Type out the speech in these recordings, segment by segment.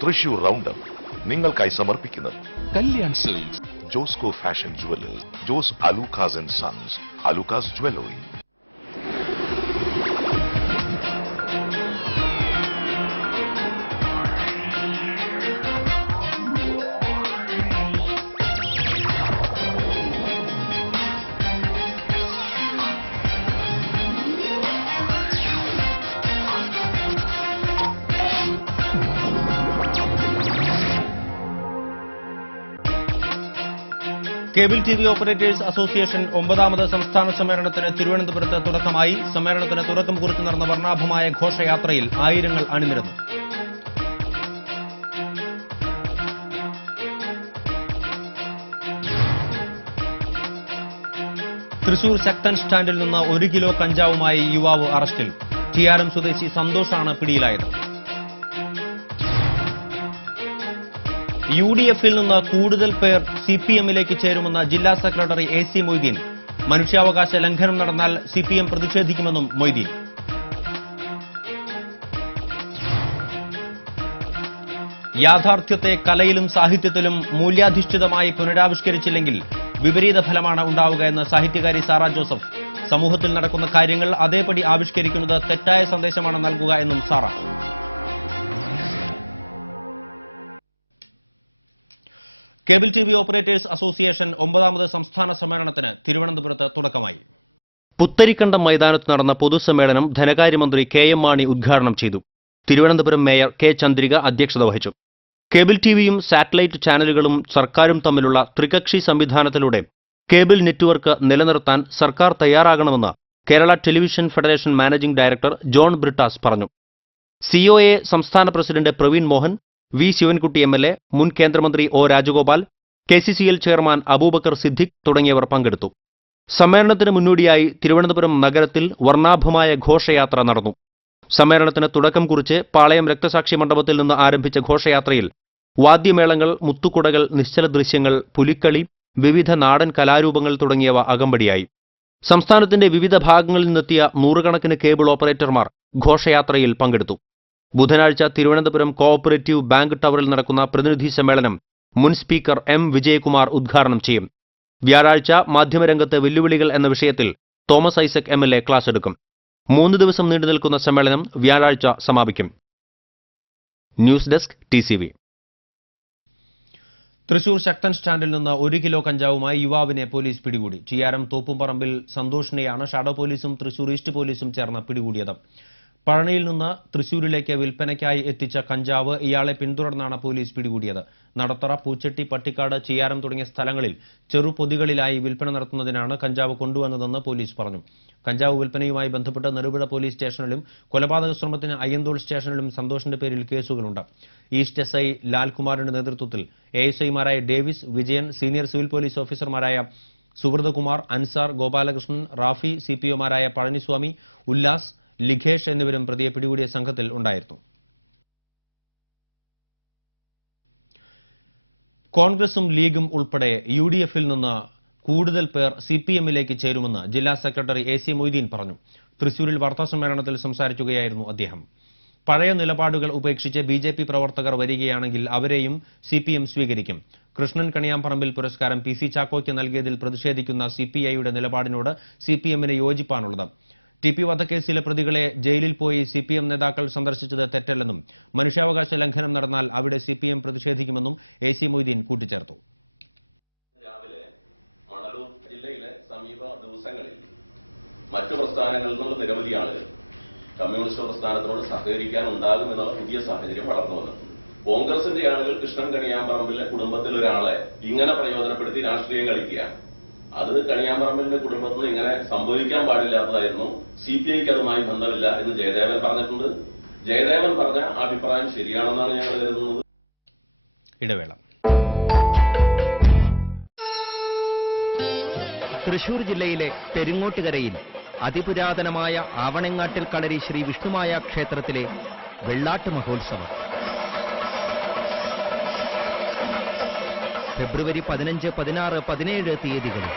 Thrissur roundup നിങ്ങൾക്കായി സമർപ്പിക്കുന്നത് Kalyan silks, Josco fashion jewellers, Jos Alukkas and sons, Alukkas jewellery. Cable T V operators association 9ാമത് സംസ്ഥാന സമ്മേളനത്തിന് തിരുവനന്തപുരത്ത് തുടക്കമായി. സമ്മേളനത്തിന് തുടക്കം കുറിച്ച് നടന്ന വർണ്ണാഭമായ ഘോഷയാത്രയിൽ ആയിരങ്ങൾ അണിനിരന്നു. തൃശൂർ ശക്തൻ സ്റ്റാൻഡിൽ നിന്ന് 1 കിലോ കഞ്ചാവുമായി യുവാവ് അറസ്റ്റിൽ. TRM സ്വദേശി സന്തോഷാണ് പിടിയിലായത്. UDF-ൽ നിന്ന് കൂടുതൽ പേർ CPM-ലേക്ക് ചേരുമെന്ന് ജില്ലാ സെക്രട്ടറി AC മൊയ്തീൻ. മനുഷ്യാവകാശ ലംഘനം നടന്നാൽ CPM പ്രതിഷേധിക്കുമെന്നും മൊയ്തീൻ. യാഥാർത്ഥ്യത്തെ കലയിലും സാഹിത്യത്തിലും മൂല്യാധിഷ്ഠിതമായി പുനരാവിഷ്കരിച്ചില്ലെങ്കിൽ വിപരീത ഫലമാണ് ഉണ്ടാവുക എന്ന് സാഹിത്യകാരി സാറ ജോസഫ്. സമൂഹത്തിൽ നടക്കുന്ന കാര്യങ്ങൾ അതേപടി ആവിഷ്കരിക്കുന്നത് തെറ്റായ സന്ദേശമാണ് നൽകുക എന്നും സാറ. Cable T V operators association 9ാമത് സംസ്ഥാന സമ്മേളനത്തിന് തിരുവനന്തപുരത്ത് തുടക്കമായി. പുത്തരിക്കണ്ടം മൈതാനത്ത് നടന്ന പൊതുസമ്മേളനം ധനകാര്യമന്ത്രി KM മാണി ഉദ്ഘാടനം ചെയ്തു. തിരുവനന്തപുരം മേയർ K ചന്ദ്രിക അധ്യക്ഷത വഹിച്ചു. കേബിൾ ടിവിയും സാറ്റലൈറ്റ് ചാനലുകളും സർക്കാരും തമ്മിലുള്ള ത്രികക്ഷി സംവിധാനത്തിലൂടെ കേബിൾ നെറ്റ്വർക്ക് നിലനിർത്താൻ സർക്കാർ തയ്യാറാകണമെന്ന് Kerala television federation managing director John Brittas പറഞ്ഞു. COA സംസ്ഥാന president Praveen Mohan, V Sivankutty MLA, മുൻ കേന്ദ്രമന്ത്രി O Rajagopal, KCCL chairman Aboobacker Siddique തുടങ്ങിയവർ പങ്കെടുത്തു. സമ്മേളനത്തിന് മുന്നോടിയായി തിരുവനന്തപുരം നഗരത്തിൽ വർണ്ണാഭമായ ഘോഷയാത്ര നടന്നു. സമ്മേളനത്തിന് തുടക്കം കുറിച്ച് പാളയം രക്തസാക്ഷി മണ്ഡപത്തിൽ നിന്ന് ആരംഭിച്ച ഘോഷയാത്രയിൽ വാദ്യമേളങ്ങൾ, മുത്തുകുടകൾ, നിശ്ചല ദൃശ്യങ്ങൾ, പുലിക്കളി, വിവിധ നാടൻ കലാരൂപങ്ങൾ തുടങ്ങിയവ അകമ്പടിയായി. സംസ്ഥാനത്തിന്റെ വിവിധ ഭാഗങ്ങളിൽ നിന്നെത്തിയ നൂറുകണക്കിന് കേബിൾ ഓപ്പറേറ്റർമാർ ഘോഷയാത്രയിൽ പങ്കെടുത്തു. ബുധനാഴ്ച തിരുവനന്തപുരം കോഓപ്പറേറ്റീവ് ബാങ്ക് ടവറിൽ നടക്കുന്ന പ്രതിനിധി സമ്മേളനം മുൻ സ്പീക്കർ M വിജയകുമാർ ഉദ്ഘാടനം ചെയ്യും. വ്യാഴാഴ്ച മാധ്യമരംഗത്ത് വെല്ലുവിളികൾ എന്ന വിഷയത്തിൽ തോമസ് ഐസക് MLA ക്ലാസ് എടുക്കും. 3 ദിവസം നീണ്ടുനിൽക്കുന്ന സമ്മേളനം വ്യാഴാഴ്ച സമാപിക്കും. News desk TCV. തൃശൂർ ശക്തൻ സ്റ്റാൻഡിൽ നിന്ന് 1 കിലോ കഞ്ചാവുമായി യുവാവിനെ പോലീസ് പിടികൂടി. TRM തോപ്പുംപറമ്പിൽ സന്തോഷിനെയാണ് ഷാഡോ പോലീസും തൃശൂർ ഈസ്റ്റ് പോലീസും ചേർന്ന് പിടികൂടിയത്. പഴനിയിൽ നിന്ന് തൃശൂരിലേക്ക് വിൽപ്പനയ്ക്കായി എത്തിച്ച കഞ്ചാവ് ഇയാളെ പിന്തുടർന്നാണ് പോലീസ് പിടികൂടിയത്. നടത്തറ, പൂച്ചെട്ടി, പട്ടിക്കാട്, ചിയാരം തുടങ്ങിയ സ്ഥലങ്ങളിൽ ചെറുപൊതികളിലായി വിൽപ്പന നടത്തുന്നതിനാണ് കഞ്ചാവ് കൊണ്ടുവന്നതെന്ന് പോലീസ് പറഞ്ഞു. കഞ്ചാവ് വിൽപ്പനയുമായി ബന്ധപ്പെട്ട് നെടുപുഴ പോലീസ് സ്റ്റേഷനിലും കൊലപാതക ശ്രമത്തിന് അയ്യന്തോൾ സ്റ്റേഷനിലും സന്തോഷിന്റെ പേരിൽ കേസുകളുണ്ട്. ഈസ്റ്റ് SI ലാൽകുമാറിന്റെ നേതൃത്വത്തിൽ ASIമാരായ Davis, Vijayan, senior civil police ഓഫീസർമാരായ സുബ്രതകുമാർ, അൻസാർ, ഗോപാലകൃഷ്ണൻ, റാഫി, CPOമാരായ പഴനിസ്വാമി, ഉല്ലാസ്, ലിഖേഷ് എന്നിവരും പ്രതിയെ പിടികൂടിയ സംഘത്തിൽ ഉണ്ടായിരുന്നു. കോൺഗ്രസും ലീഗും ഉൾപ്പെടെ UDF-ൽ നിന്ന് കൂടുതൽ പേർ CPM-ലേക്ക് ചേരുമെന്ന് ജില്ലാ സെക്രട്ടറി AC മൊയ്തീൻ പറഞ്ഞു. തൃശൂരിൽ വാർത്താസമ്മേളനത്തിൽ സംസാരിക്കുകയായിരുന്നു അദ്ദേഹം. പഴയ നിലപാടുകൾ ഉപേക്ഷിച്ച് BJP പ്രവർത്തകർ വരികയാണെങ്കിൽ അവരെയും CPM സ്വീകരിക്കും. കൃഷ്ണൻ കണിയാമ്പറമ്പിൽ പുരസ്കാരം PC ചാക്കോയ്ക്ക് നൽകിയതിൽ പ്രതിഷേധിക്കുന്ന CPI-യുടെ നിലപാടിനോട് CPM-ന് യോജിപ്പാണുള്ളത്. TP വധക്കേസിലെ പ്രതികളെ ജയിലിൽ പോയി CPM നേതാക്കൾ സന്ദർശിച്ചത് തെറ്റല്ലെന്നും മനുഷ്യാവകാശ ലംഘനം നടന്നാൽ അവിടെ CPM പ്രതിഷേധിക്കുമെന്നും AC മൊയ്തീൻ കൂട്ടിച്ചേർത്തു. രാവിലെ മണലൂർ ജില്ലയിലെ സമീപ ദിവസങ്ങളിൽ മറ്റു പ്രസ്ഥാനങ്ങളിൽ നിന്നുള്ള നിരവധി ആളുകൾ കമ്മ്യൂണിസ്റ്റ് പ്രസ്ഥാനത്തിനോട് സഹകരിക്കാൻ ഉണ്ടാകുമെന്നുള്ള പുതിയ സാഹചര്യം വളർന്നു വന്നു. കോൺഗ്രസിന്റെ ആളുകൾ കൃഷ്ണൻ കണിയാമ്പറമ്പിലെ കുടുംബത്തിൽ ഒരാളെ ഇങ്ങനെ പ്രയോജനപ്പെടുത്തി രാഷ്ട്രീയം കളിക്കുക, അത് കണിയാമ്പറമ്പിന്റെ കുടുംബത്തിൽ ഇങ്ങനെ സംഭവിക്കാൻ പാടില്ലാത്തതായിരുന്നു. CPIക്ക് അതുമായി ബന്ധമില്ല എന്ന് ജയദേവൻ പറഞ്ഞിട്ടുണ്ട്. ജയദേവൻ പറഞ്ഞ അഭിപ്രായം ശരിയാണെന്നാണ് ഞങ്ങൾ കരുതുന്നത്. ഇടവേള. തൃശൂർ ജില്ലയിലെ പെരിങ്ങോട്ടുകരയിൽ അതിപുരാതനമായ ആവണങ്ങാട്ടിൽ കളരി ശ്രീ വിഷ്ണുമായ ക്ഷേത്രത്തിലെ വെള്ളാട്ട് മഹോത്സവം ഫെബ്രുവരി 15, 16, 17 തീയതികളിൽ.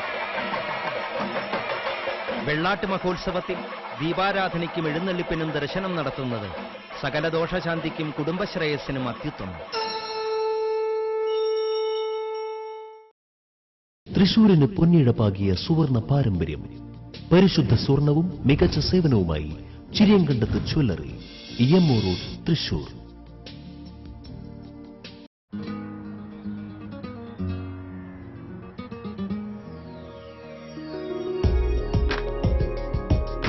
വെള്ളാട്ട് മഹോത്സവത്തിൽ ദീപാരാധനയ്ക്കും എഴുന്നള്ളിപ്പിനും ദർശനം നടത്തുന്നത് സകല ദോഷശാന്തിക്കും കുടുംബശ്രേയസ്സിനും അത്യുത്തമം. തൃശൂരിന് പൊന്നിഴപ്പാകിയ സുവർണ പാരമ്പര്യം, പരിശുദ്ധ സ്വർണവും മികച്ച സേവനവുമായി Chiriyankandath jewellery, EMO road, Thrissur.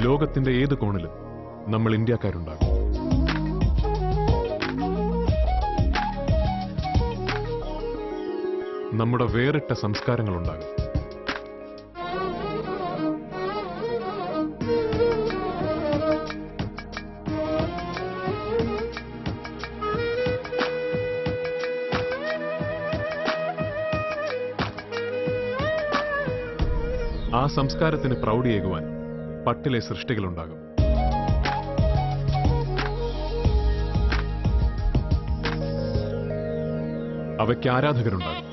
ലോകത്തിന്റെ ഏത് കോണിലും നമ്മൾ ഇന്ത്യക്കാരുണ്ടാകും. നമ്മുടെ വേറിട്ട സംസ്കാരങ്ങളുണ്ടാകും. ആ സംസ്കാരത്തിന് പ്രൗഢിയേകുവാൻ പട്ടിലെ സൃഷ്ടികളുണ്ടാകും. അവയ്ക്ക് ആരാധകരുണ്ടാകും.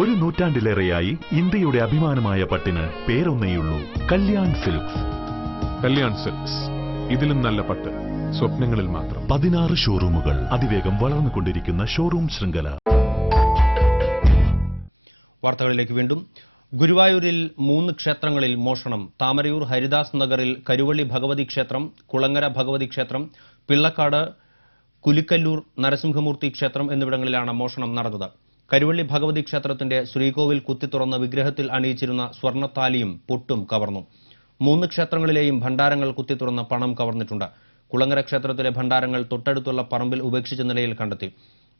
ഒരു നൂറ്റാണ്ടിലേറെയായി ഇന്ത്യയുടെ അഭിമാനമായ പട്ടിന് പേരൊന്നേയുള്ളൂ, കല്യാൺ സിൽക്സ്. കല്യാൺ സിൽക്സ്, ഇതിലും നല്ല പട്ട് സ്വപ്നങ്ങളിൽ മാത്രം. 16 ഷോറൂമുകൾ, അതിവേഗം വളർന്നുകൊണ്ടിരിക്കുന്ന ഷോറൂം ശൃംഖല. വാർത്തകളിലേക്ക് വീണ്ടും. ഗുരുവായൂരിൽ 3 ക്ഷേത്രങ്ങളിൽ മോഷണം. താമരയൂർ ഹരിദാസ് നഗറിൽ കരുവള്ളി ഭഗവതി ക്ഷേത്രം, കുളങ്ങര ഭഗവതി ക്ഷേത്രം, പിള്ളക്കാട് കുലിക്കല്ലൂർ നരസിംഹമൂർത്തി ക്ഷേത്രം എന്നിവിടങ്ങളിലാണ് മോഷണം നടന്നത്. കരുവള്ളി ഭഗവതി ക്ഷേത്രത്തിന്റെ ശ്രീകോവിൽ കുത്തിത്തുറന്ന വിഗ്രഹത്തിൽ അണിയിച്ചിരുന്ന സ്വർണ്ണത്താലിയും പൊട്ടും കവർന്നു. 3 ക്ഷേത്രങ്ങളിലെയും ഭണ്ഡാരങ്ങൾ കുത്തിത്തുറന്ന് പണം കവർന്നിട്ടുണ്ട്. കുളങ്ങര ക്ഷേത്രത്തിലെ ഭണ്ഡാരങ്ങൾ തൊട്ടടുത്തുള്ള പറമ്പിൽ ഉപേക്ഷിച്ച നിലയിൽ കണ്ടെത്തി.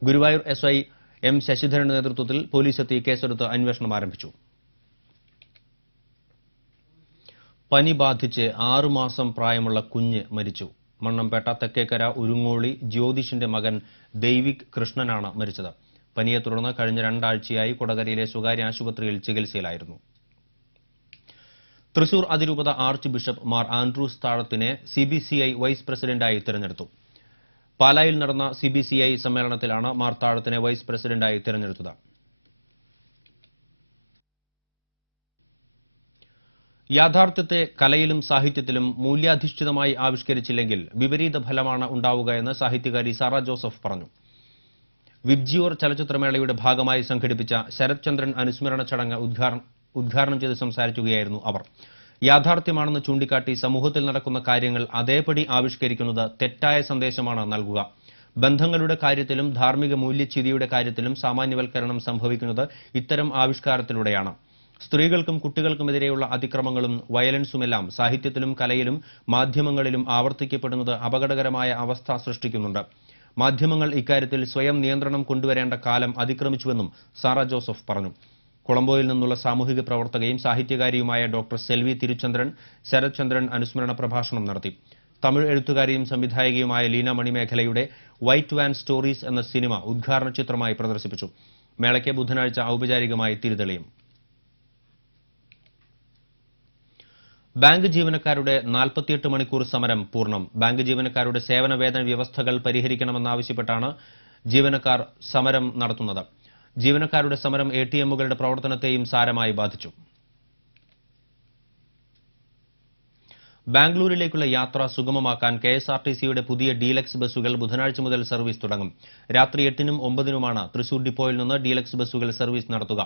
ഗുരുവായൂർ SI M ശശിധരന്റെ നേതൃത്വത്തിൽ പോലീസെത്തി കേസെടുത്ത് അന്വേഷണം ആരംഭിച്ചു. പനി ബാധിച്ച് 6 മാസം പ്രായമുള്ള കുഞ്ഞ് മരിച്ചു. മണ്ണമ്പേട്ട തെക്കേക്കര ഉരുങ്ങോളി ജ്യോതിഷിന്റെ മകൻ ദൈവിക് കൃഷ്ണനാണ് മരിച്ചത്. പനിയെ തുടർന്ന് കഴിഞ്ഞ 2 ആഴ്ചയായി കൊടകരയിലെ സ്വകാര്യ ആശുപത്രിയിൽ ചികിത്സയിലായിരുന്നു. തൃശൂർ അതിരൂപത ആർച്ച് ബിഷപ്പ് മാർ ആൻഡ്രൂസ് താഴത്തിനെ CBCI വൈസ് പ്രസിഡന്റായി തിരഞ്ഞെടുത്തു. പാലായിൽ നടന്ന CBCI സമ്മേളനത്തിലാണ് മാർ താഴത്തിനെ വൈസ് പ്രസിഡന്റായി തിരഞ്ഞെടുത്തത്. യാഥാർത്ഥ്യത്തെ കലയിലും സാഹിത്യത്തിലും മൂല്യാധിഷ്ഠിതമായി ആവിഷ്കരിച്ചില്ലെങ്കിൽ വിപരീത ഫലമാണ് ഉണ്ടാവുകയെന്ന് സാഹിത്യകാരി സാറ ജോസഫ് പറഞ്ഞു. വിബ്ജിയോർ ചലച്ചിത്രമേളയുടെ ഭാഗമായി സംഘടിപ്പിച്ച ശരത് ചന്ദ്രൻ അനുസ്മരണ ചടങ്ങ് ഉദ്ഘാടനം ചെയ്ത് സംസാരിക്കുകയായിരുന്നു അവർ. യാഥാർത്ഥ്യമാണെന്ന് ചൂണ്ടിക്കാട്ടി സമൂഹത്തിൽ നടക്കുന്ന കാര്യങ്ങൾ അതേപടി ആവിഷ്കരിക്കുന്നത് തെറ്റായ സന്ദേശമാണ് നൽകുക. ബന്ധങ്ങളുടെ കാര്യത്തിലും ധാർമ്മിക മൂല്യച്യുതിയുടെ കാര്യത്തിലും സാമാന്യവൽക്കരണം സംഭവിക്കുന്നത് ഇത്തരം ആവിഷ്കാരത്തിലൂടെയാണ്. സ്ത്രീകൾക്കും കുട്ടികൾക്കുമെതിരെയുള്ള അതിക്രമങ്ങളും വയലൻസുമെല്ലാം സാഹിത്യത്തിലും കലയിലും മാധ്യമങ്ങളിലും ആവർത്തിക്കപ്പെടുന്നത് അപകടകരമായ അവസ്ഥ സൃഷ്ടിക്കുന്നുണ്ട്. മാധ്യമങ്ങൾ ഇക്കാര്യത്തിൽ സ്വയം നിയന്ത്രണം കൊണ്ടുവരേണ്ട കാലം അതിക്രമിച്ചുവെന്നും സാറ ജോസഫ് പറഞ്ഞു. കൊളംബോയിൽ നിന്നുള്ള സാമൂഹിക പ്രവർത്തകയും സാഹിത്യകാരിയുമായ ഡോക്ടർ സെൽവി തിരുചന്ദ്രൻ ശരത് ചന്ദ്രൻ അനുസ്മരണ പ്രഭാഷണം നടത്തി. തമിഴ് എഴുത്തുകാരിയും സംവിധായകയുമായ ലീന മണിമേഖലയുടെ വൈറ്റ് വാൻ സ്റ്റോറീസ് എന്ന സിനിമ ഉദ്ഘാടന ചിത്രമായി പ്രദർശിപ്പിച്ചു. മേളയ്ക്ക് ബുധനാഴ്ച ഔപചാരികമായി തിരിതെളിയും. ബാങ്ക് ജീവനക്കാരുടെ 48 മണിക്കൂർ സമരം പൂർണ്ണം. ബാങ്ക് ജീവനക്കാരുടെ സേവന വേതന വ്യവസ്ഥകൾ പരിഹരിക്കണമെന്നാവശ്യപ്പെട്ടാണ് ജീവനക്കാർ സമരം നടത്തുന്നത്. ജീവനക്കാരുടെ സമരം ATMകളുടെ പ്രവർത്തനത്തെയും സാരമായി ബാധിച്ചു. ബാംഗ്ലൂരിലേക്കുള്ള യാത്ര സുഗമമാക്കാൻ KSRTCയുടെ പുതിയ ഡീലക്സ് ബസ്സുകൾ ബുധനാഴ്ച മുതൽ സർവീസ് തുടങ്ങും. രാത്രി 8നും 9നുമാണ് തൃശൂർ ഡിപ്പോയിൽ നിന്ന് ഡീലക്സ് ബസ്സുകൾ സർവീസ് നടത്തുക.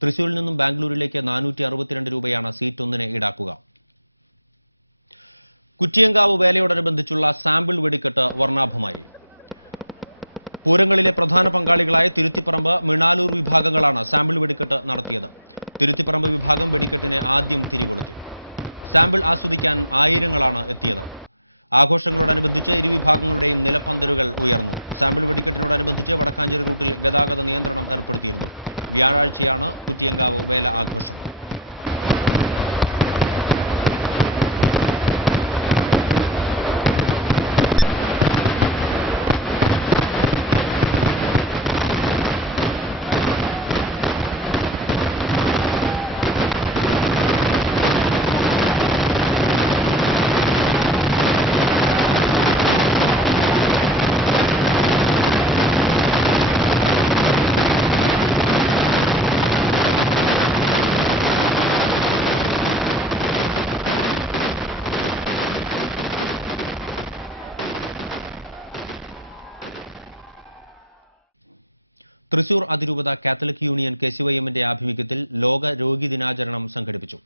തൃശൂരിൽ നിന്നും ബാംഗ്ലൂരിലേക്ക് 462 രൂപയാണ് സീറ്റ് ഒന്നിന് ഈടാക്കുക. കുറ്റിയങ്കാവ് വേലയോടനുബന്ധിച്ചുള്ള സാമ്പിൾ വെടിക്കെട്ട് വർണ്ണാഭമായി. പൂരങ്ങളിലെ പ്രധാന പങ്കാളികളായ തിരുത്തിപ്പറമ്പ്, മിണാലൂർ വിഭാഗങ്ങളാണ് സാമ്പിൾ വെടിക്കെട്ട് നടത്തിയത്. തിരുത്തിപ്പറമ്പ് വിഭാഗം വെടിക്കെട്ടിന് ആദ്യം തിരികൊളുത്തി. സാമ്പിൾ ആസ്വദിക്കാൻ ആയിരങ്ങളാണ് എത്തിയത്. ആഘോഷങ്ങളോടനുബന്ധിച്ച് ഇരുവിഭാഗങ്ങളുടെയും നിലപ്പന്തലുകൾ ഉയർന്നു. സാമ്പിൾ വെടിക്കെട്ടിനോടനുബന്ധിച്ച് വടക്കാഞ്ചേരി റൂട്ടിൽ ഗതാഗത നിയന്ത്രണം ഏർപ്പെടുത്തിയിരുന്നു. വ്യാഴാഴ്ചയാണ് കുറ്റിയങ്കാവ് വേല ആഘോഷം. തൃശൂർ അതിരൂപത കാത്തലിക് യൂണിയൻ KCYMന്റെ ആഭിമുഖ്യത്തിൽ ലോക രോഗി ദിനാചരണം സംഘടിപ്പിച്ചു.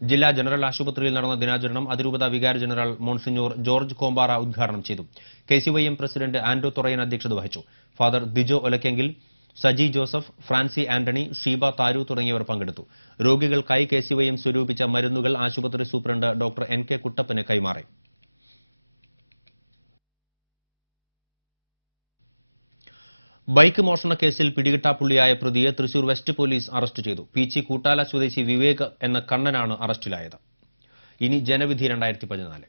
ജില്ലാ ജനറൽ ആശുപത്രിയിൽ നടന്ന ദിനാചരണം അതിരൂപത വികാരി ജനറൽ മോൺസിഞ്ഞോർ ജോർജ് കോമ്പാറ ഉദ്ഘാടനം ചെയ്തു. KCYM പ്രസിഡന്റ് ആൻഡോ തൊറയൻ അധ്യക്ഷത വഹിച്ചു. ഫാദർ ദിജോ ഒലക്കെങ്കിൽ, സജി ജോസഫ്, ഫ്രാൻസി ആന്റണി, ഷീബ താരു തുടങ്ങിയവർ പങ്കെടുത്തു. രോഗികൾക്കായി KCYM സ്വരൂപിച്ച മരുന്നുകൾ ആശുപത്രി സൂപ്രണ്ട് ഡോക്ടർ NK കുട്ടപ്പന് കൈമാറി. ബൈക്ക് മോഷണ കേസിൽ പിടികിട്ടാപ്പുള്ളിയായ പ്രതിയെ തൃശൂർ വെസ്റ്റ് പോലീസ് അറസ്റ്റ് ചെയ്തു. പീച്ചി കൂട്ടാല സ്വദേശി വിവേക് എന്ന കണ്ണനാണ് അറസ്റ്റിലായത്. ഇനി ജനവിധി 2014.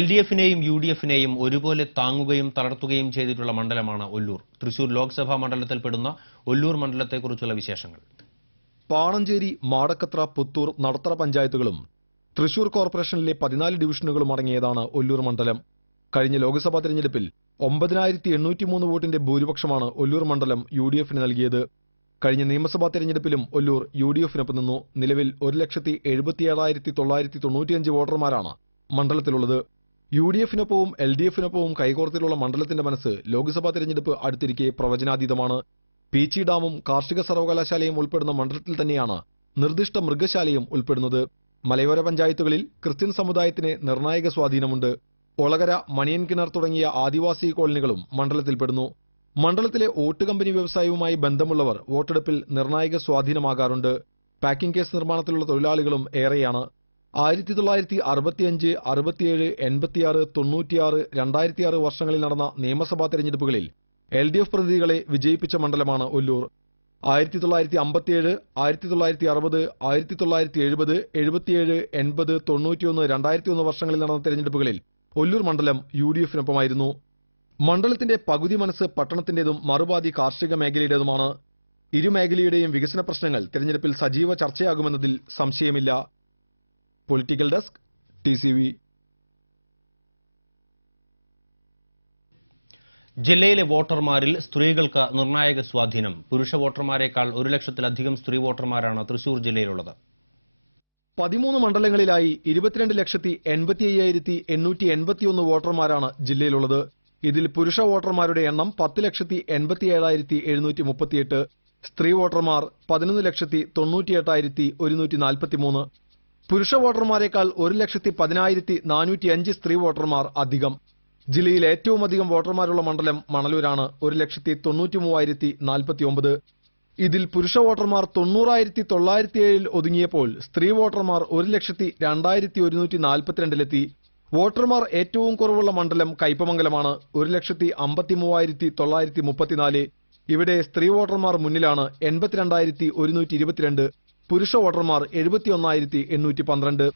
LDFനെയും UDFനെയും ഒരുപോലെ താങ്ങുകയും തളർത്തുകയും ചെയ്തിട്ടുള്ള മണ്ഡലമാണ് ഒല്ലൂർ. തൃശൂർ ലോക്സഭാ മണ്ഡലത്തിൽപ്പെടുന്ന ഒല്ലൂർ മണ്ഡലത്തെക്കുറിച്ചുള്ള വിശേഷങ്ങൾ. പാണഞ്ചേരി, മാടക്കത്ര, പുത്തൂർ, നടത്തറ പഞ്ചായത്തുകളും തൃശൂർ കോർപ്പറേഷനിലെ 14 ഡിവിഷനുകളും അടങ്ങിയതാണ് ഒല്ലൂർ മണ്ഡലം. കഴിഞ്ഞ ലോക്സഭാ തെരഞ്ഞെടുപ്പിൽ 9803 വോട്ടിന്റെ ഭൂരിപക്ഷമാണ് ഒല്ലൂർ മണ്ഡലം UDFന് നൽകിയത്. കഴിഞ്ഞ നിയമസഭാ തെരഞ്ഞെടുപ്പിലും ഒല്ലൂർ UDFനൊപ്പം നിന്നു. നിലവിൽ 1,77,995 വോട്ടർമാരാണ് മണ്ഡലത്തിലുള്ളത്. UDFനൊപ്പവും LDFനൊപ്പവും കൈകോർത്തിലുള്ള മണ്ഡലത്തിന്റെ മനസ്സ് ലോക്സഭാ തെരഞ്ഞെടുപ്പ് അടുത്തിരിക്കെ പ്രവചനാതീതമാണ്. പീച്ചി ഡാമും കാർഷിക സർവകലാശാലയും ഉൾപ്പെടുന്ന മണ്ഡലത്തിൽ തന്നെയാണ് നിർദ്ദിഷ്ട മൃഗശാലയും ഉൾപ്പെടുന്നത്. മലയോര പഞ്ചായത്തുകളിൽ ക്രിസ്ത്യൻ സമുദായത്തിന് നിർണായക സ്വാധീനമുണ്ട്. ഒളകര, മണിയൻകിണർ തുടങ്ങിയ ആദിവാസി കോളനികളും മണ്ഡലത്തിൽപ്പെടുന്നു. മണ്ഡലത്തിലെ ഓട്ട് കമ്പനി വ്യവസായവുമായി ബന്ധമുള്ളവർ വോട്ടെടുപ്പിൽ നിർണായക സ്വാധീനമാകാറുണ്ട്. പാക്കിംഗ് കേസ് നിർമ്മാണത്തിലുള്ള തൊഴിലാളികളും ഏറെയാണ്. 1965, 67, 86, 96, 2006 വർഷങ്ങളിൽ നടന്ന നിയമസഭാ തെരഞ്ഞെടുപ്പുകളിൽ LDF പ്രതിനിധികളെ വിജയിപ്പിച്ച മണ്ഡലമാണ് ഒല്ലൂർ. 1957, 1960, 1970, 77, 80, 91, 2001 വർഷങ്ങളിൽ നടന്ന തെരഞ്ഞെടുപ്പുകളിൽ ഒല്ലൂർ മണ്ഡലം UDFനൊപ്പമായിരുന്നു. മണ്ഡലത്തിന്റെ പകുതി മനസ്സ് പട്ടണത്തിന്റേതും മറുപാതി കാർഷിക മേഖലയുടേതുമാണ്. ഇരു മേഖലയുടെയും വികസന പ്രശ്നങ്ങൾ തെരഞ്ഞെടുപ്പിൽ സജീവ ചർച്ചയാകുമെന്നതിൽ സംശയമില്ല. Political desk, TCV. ജില്ലയിലെ വോട്ടർമാരിൽ സ്ത്രീകൾക്ക് നിർണായക സ്വാധീനം. പുരുഷ വോട്ടർമാരെക്കാൾ 1,00,000-ലധികം സ്ത്രീ വോട്ടർമാരാണ് തൃശൂർ ജില്ലയിലുള്ളത്. 13 മണ്ഡലങ്ങളിലായി 22,85,881 വോട്ടർമാരാണ് ജില്ലയിലുള്ളത്. ഇതിൽ പുരുഷ വോട്ടർമാരുടെ എണ്ണം 10,87,738. സ്ത്രീ വോട്ടർമാർ 11,98,143. പുരുഷ വോട്ടർമാരെക്കാൾ 1,10,10,405 സ്ത്രീ വോട്ടർമാർ അധികം. ജില്ലയിൽ ഏറ്റവും അധികം വോട്ടർമാരുള്ള മണ്ഡലം മണലൂരാണ്. 1,93,049. ഇതിൽ പുരുഷ വോട്ടർമാർ 90,907 ഒതുങ്ങിയപ്പോൾ സ്ത്രീ വോട്ടർമാർ 1,02,142 വോട്ടർമാർ ഏറ്റവും കുറവുള്ള മണ്ഡലം കയ്പമംഗലമാണ്. 1,53,934. ഇവിടെ സ്ത്രീ വോട്ടർമാർ മുന്നിലാണ്. 82,122. പുരുഷ വോട്ടർമാർ 71,812.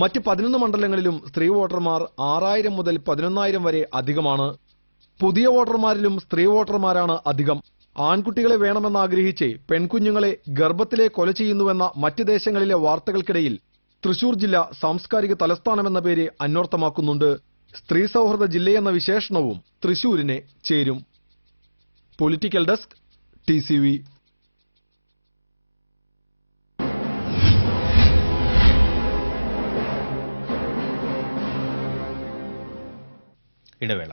മറ്റ് 11 മണ്ഡലങ്ങളിലും സ്ത്രീ വോട്ടർമാർ 6,000 മുതൽ 11,000 വരെ അധികമാണ്. പുതിയ വോട്ടർമാരിലും സ്ത്രീ വോട്ടർമാരാണ് അധികം. ആൺകുട്ടികളെ വേണമെന്നാഗ്രഹിച്ച് പെൺകുഞ്ഞുങ്ങളെ ഗർഭത്തിലെ കൊല ചെയ്യുന്നുവെന്ന മറ്റ് ദേശങ്ങളിലെ വാർത്തകൾക്കിടയിൽ തൃശൂർ ജില്ല സാംസ്കാരിക തലസ്ഥാനമെന്ന പേര് അന്വർത്ഥമാക്കുന്നുണ്ട്. സ്ത്രീ സൗഹൃദ ജില്ലയെന്ന വിശേഷണവും തൃശൂരിനെ ചേരും. Political desk, TCV. ഇടവേള.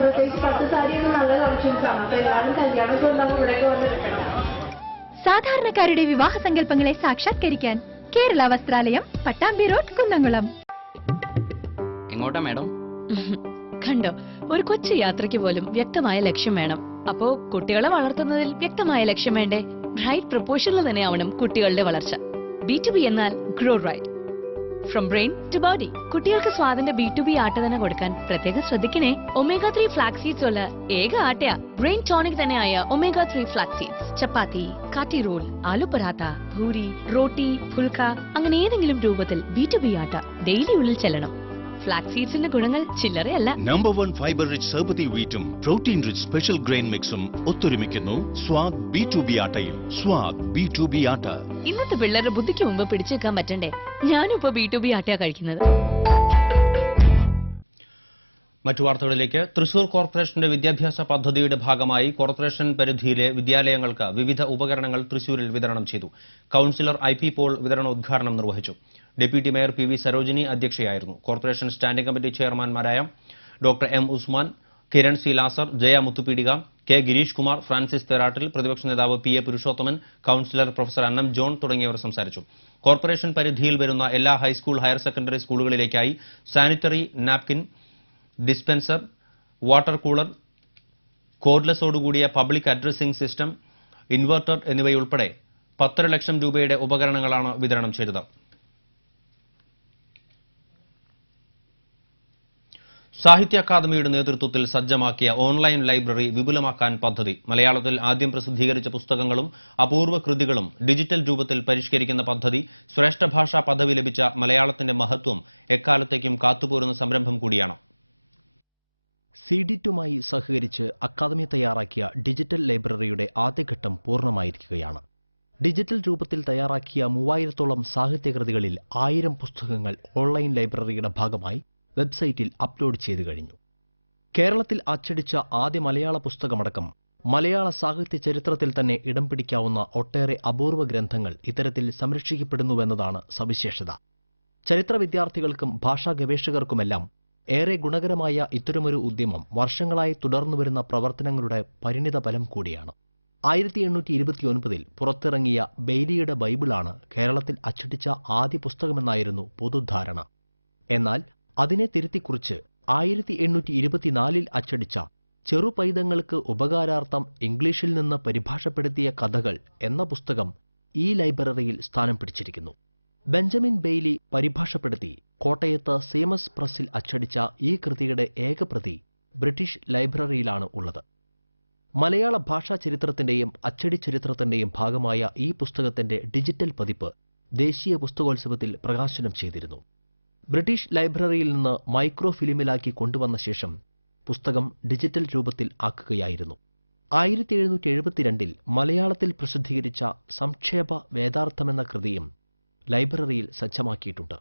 പ്രത്യേകിച്ച് പട്ട് സാരിയൊന്നും നല്ല കളക്ഷൻസ് ആണ്. അപ്പൊ എല്ലാവരും കല്യാണമൊക്കെ ഉണ്ടാകുമ്പോൾ ഇവിടെയൊക്കെ വന്നെടുക്കണം. സാധാരണക്കാരുടെ വിവാഹ സങ്കല്പങ്ങളെ സാക്ഷാത്കരിക്കാൻ കേരള വസ്ത്രാലയം, പട്ടാമ്പി റോഡ്, കുന്നംകുളം. എങ്ങോട്ടാ മാഡം? കണ്ടോ, ഒരു കൊച്ചു യാത്രയ്ക്ക് പോലും വ്യക്തമായ ലക്ഷ്യം വേണം. അപ്പോ കുട്ടികളെ വളർത്തുന്നതിൽ വ്യക്തമായ ലക്ഷ്യം വേണ്ടേ? റൈറ്റ് പ്രൊപ്പോർഷനിൽ തന്നെയാവണം കുട്ടികളുടെ വളർച്ച. B2B എന്നാൽ grow right, from brain to body. കുട്ടികൾക്ക് സ്വാദിന്റെ B2B ആട്ട തന്നെ കൊടുക്കാൻ പ്രത്യേകം ശ്രദ്ധിക്കണേ. omega-3 ഫ്ലാക്സ് സീഡ്സ് ഉള്ള ഏക ആട്ടയാ ബ്രെയിൻ ടോണിക് തന്നെയായ omega-3 ഫ്ലാക്സ് സീഡ്സ്. ചപ്പാത്തി, കാട്ടി റോൾ, ആലു പറാത്ത, ഭൂരി, റോട്ടി, ഫുൽക്ക, അങ്ങനെ ഏതെങ്കിലും രൂപത്തിൽ B2B ആട്ട ഡെയിലി ഉള്ളിൽ ചെല്ലണം. ഫ്ലാക്സ് സീഡ്സിന്റെ ഗുണങ്ങൾ ചില്ലറയല്ല. നമ്പർ 1 ഫൈബർ റിച്ച് സർബത്തി വീറ്റും പ്രോട്ടീൻ റിച്ച് സ്പെഷ്യൽ ഗ്രെയിൻ മിക്സും ഒത്തൊരുമിക്കുന്നു സ്വാദ് B2B ആട്ടയിൽ. സ്വാദ് B2B ആട്ട. ഇന്നത്തെ പിള്ളേരുടെ ബുദ്ധിക്ക് മുമ്പ് പിടിച്ചു വെക്കാൻ പറ്റണ്ടേ? ഞാനും ഇപ്പൊ B2B ആട്ടയാ കഴിക്കുന്നത്. മറ്റു വാർത്തകളിലേക്ക്. തൃശൂർ കോർപ്പറേഷന്റെ വിദ്യാഭ്യാസ പദ്ധതിയുടെ ഭാഗമായി കോർപ്പറേഷൻ പരിധിയിലെ വിദ്യാലയങ്ങൾക്ക് വിവിധ ഉപകരണങ്ങൾ തൃശൂരിൽ വിതരണം ചെയ്തു. കൌൺസിലർ IP പോൾ വിതരണോദ്ഘാടനം നിർവഹിച്ചു. ഡെപ്യൂട്ടി മേയർ PV സരോജിനി അധ്യക്ഷയായിരുന്നു. കോർപ്പറേഷൻ സ്റ്റാൻഡിംഗ് കമ്മിറ്റി ചെയർമാൻമാരായ doctor M Usman, Kiran C Lazar, Jaya Muthupeedika, K Girish Kumar, Francis Therattil, പ്രതിപക്ഷ നേതാവ് PA Purushothaman, councillor professor Annam John തുടങ്ങിയവർ സംസാരിച്ചു. കോർപ്പറേഷൻ പരിധിയിൽ വരുന്ന എല്ലാ ഹൈസ്കൂൾ, ഹയർ സെക്കൻഡറി സ്കൂളുകളിലേക്കായി sanitary napkin, dispenser, water cooler, കോഡ്ലെസോടുകൂടിയ പബ്ലിക് അഡ്രസ്സിംഗ് സിസ്റ്റം, ഇൻവെർട്ടർ എന്നിവയുൾപ്പെടെ 10 ലക്ഷം രൂപയുടെ ഉപകരണങ്ങളാണ് വിതരണം ചെയ്തത്. സാഹിത്യ അക്കാദമിയുടെ നേതൃത്വത്തിൽ സജ്ജമാക്കിയ ഓൺലൈൻ ലൈബ്രറി വിപുലമാക്കാൻ പദ്ധതി. മലയാളത്തിൽ ആദ്യം പ്രസിദ്ധീകരിച്ച പുസ്തകങ്ങളും അപൂർവ കൃതികളും ഡിജിറ്റൽ രൂപത്തിൽ പരിഷ്കരിക്കുന്ന പദ്ധതി ശ്രേഷ്ഠ ഭാഷാ പദവി ലഭിച്ച മലയാളത്തിന്റെ മഹത്വം എക്കാലത്തേക്കും കാത്തുപോരുന്ന സംരംഭം കൂടിയാണ്. CD2മായി സഹകരിച്ച് അക്കാദമി തയ്യാറാക്കിയ ഡിജിറ്റൽ ലൈബ്രറിയുടെ ആദ്യഘട്ടം പൂർണ്ണമായിരിക്കുകയാണ്. ഡിജിറ്റൽ രൂപത്തിൽ തയ്യാറാക്കിയ 3000-ഓളം സാഹിത്യകൃതികളിൽ 1000 പുസ്തകങ്ങൾ ഓൺലൈൻ ലൈബ്രറിയുടെ ഭാഗമായി വെബ്സൈറ്റിൽ അപ്ലോഡ് ചെയ്തു കഴിഞ്ഞു. കേരളത്തിൽ അച്ചടിച്ച ആദ്യ മലയാള പുസ്തകമടക്കം മലയാള സാഹിത്യ ചരിത്രത്തിൽ തന്നെ ഇടം പിടിക്കാവുന്ന ഒട്ടേറെ അപൂർവ ഗ്രന്ഥങ്ങൾ ഇത്തരത്തിൽ സംരക്ഷിക്കപ്പെടുന്നുവെന്നതാണ് സവിശേഷത. ചരിത്ര വിദ്യാർത്ഥികൾക്കും ഭാഷാ ഗവേഷകർക്കുമെല്ലാം ഏറെ ഗുണകരമായ ഇത്തരമൊരു ഉദ്യമം വർഷങ്ങളായി തുടർന്നുവരുന്ന പ്രവർത്തനങ്ങളുടെ പരിണിത ഫലം കൂടിയാണ്. 1829 പുറത്തിറങ്ങിയ ബെയ്ലിയുടെ ബൈബിളാണ് കേരളത്തിൽ അച്ചടിച്ച ആദ്യ പുസ്തകമെന്നായിരുന്നു പൊതുധാരണ. എന്നാൽ അതിനെ തിരുത്തിക്കുറിച്ച് 1824 അച്ചടിച്ച ചെറുപൈതങ്ങൾക്ക് ഉപകാരാർത്ഥം ഇംഗ്ലീഷിൽ നിന്ന് പരിഭാഷപ്പെടുത്തിയ കഥകൾ എന്ന പുസ്തകം ഈ ലൈബ്രറിയിൽ സ്ഥാനം പിടിച്ചിരിക്കുന്നു. ബെഞ്ചമിൻ ബെയ്ലി പരിഭാഷപ്പെടുത്തി കോട്ടയത്ത് സീമസ് പ്രസിൽ അച്ചടിച്ച ഈ കൃതിയുടെ ഏകപ്രതി ബ്രിട്ടീഷ് ലൈബ്രറിയിലാണ് ഉള്ളത്. മലയാള ഭാഷാ ചരിത്രത്തിന്റെയും അച്ചടി ചരിത്രത്തിന്റെയും ഭാഗമായ ഈ പുസ്തകത്തിന്റെ ഡിജിറ്റൽ പതിപ്പ് ദേശീയ പുസ്തകോത്സവത്തിൽ പ്രകാശനം ചെയ്തിരുന്നു. ബ്രിട്ടീഷ് ലൈബ്രറിയിൽ നിന്ന് മൈക്രോ ഫിലിമിലാക്കി കൊണ്ടുവന്ന ശേഷം പുസ്തകം ഡിജിറ്റൽ രൂപത്തിൽ ആക്കുകയായിരുന്നു. 1772 മലയാളത്തിൽ പ്രസിദ്ധീകരിച്ച സംക്ഷേപ വേദാർത്ഥമെന്ന കൃതിയും ലൈബ്രറിയിൽ സജ്ജമാക്കിയിട്ടുണ്ട്.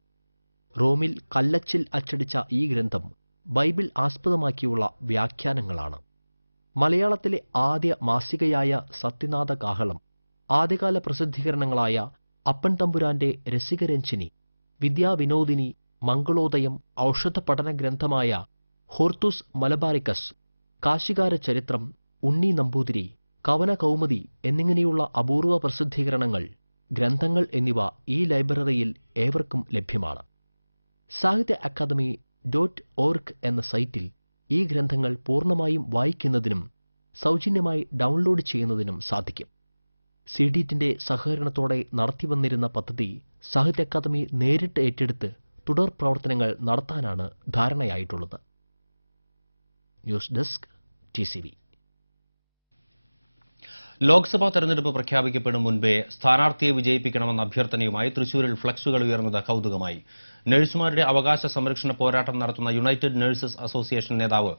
റോമിൽ കല്ലച്ചിൽ അച്ചടിച്ച ഈ ഗ്രന്ഥം ബൈബിൾ ആസ്പദമാക്കിയുള്ള വ്യാഖ്യാനങ്ങളാണ്. മലയാളത്തിലെ ആദ്യ മാസികയായ സത്യനാഥ കാഹളം, ആദ്യകാല പ്രസിദ്ധീകരണങ്ങളായ അപ്പൻ തമ്പുരാന്റെ രസികരഞ്ജിനി, വിദ്യാവിനോദിനി, മംഗളോദയം, ഔഷധ പഠന ഗ്രന്ഥമായ ഹോർത്തൂസ് മലബാറിക്കസ്, കാശികാര ചരിത്രം, ഉണ്ണി നമ്പൂതിരി, കവന കൗമുദി എന്നിങ്ങനെയുള്ള അപൂർവ പ്രസിദ്ധീകരണങ്ങൾ, ഗ്രന്ഥങ്ങൾ എന്നിവ ഈ ലൈബ്രറിയിൽ ഏവർക്കും ലഭ്യമാണ്. സാഹിത്യ അക്കാദമി .org എന്ന സൈറ്റിൽ ഈ ഗ്രന്ഥങ്ങൾ പൂർണ്ണമായും വായിക്കുന്നതിനും സൗജന്യമായി ഡൗൺലോഡ് ചെയ്യുന്നതിനും സാധിക്കും. CD2ന്റെ സഹകരണത്തോടെ നടത്തിവന്നിരുന്ന പദ്ധതി സാഹിത്യ അക്കാദമി നേരിട്ട് ഏറ്റെടുത്ത് തുടർ പ്രവർത്തനങ്ങൾ നടത്താനാണ് ധാരണയായിട്ടുള്ളത്. News desk TCV. ലോക്സഭാ തെരഞ്ഞെടുപ്പ് പ്രഖ്യാപിക്കപ്പെടും മുൻപേ സ്ഥാനാർത്ഥിയെ വിജയിപ്പിക്കണമെന്ന അഭ്യർത്ഥനയുമായി തൃശൂരിൽ ഫ്ലക്സുകൾ ഉയർന്നത് കൗതുകമായി. നഴ്സുമാരുടെ അവകാശ സംരക്ഷണ പോരാട്ടം നടത്തുന്ന യുണൈറ്റഡ് നഴ്സസ് അസോസിയേഷൻ നേതാവ്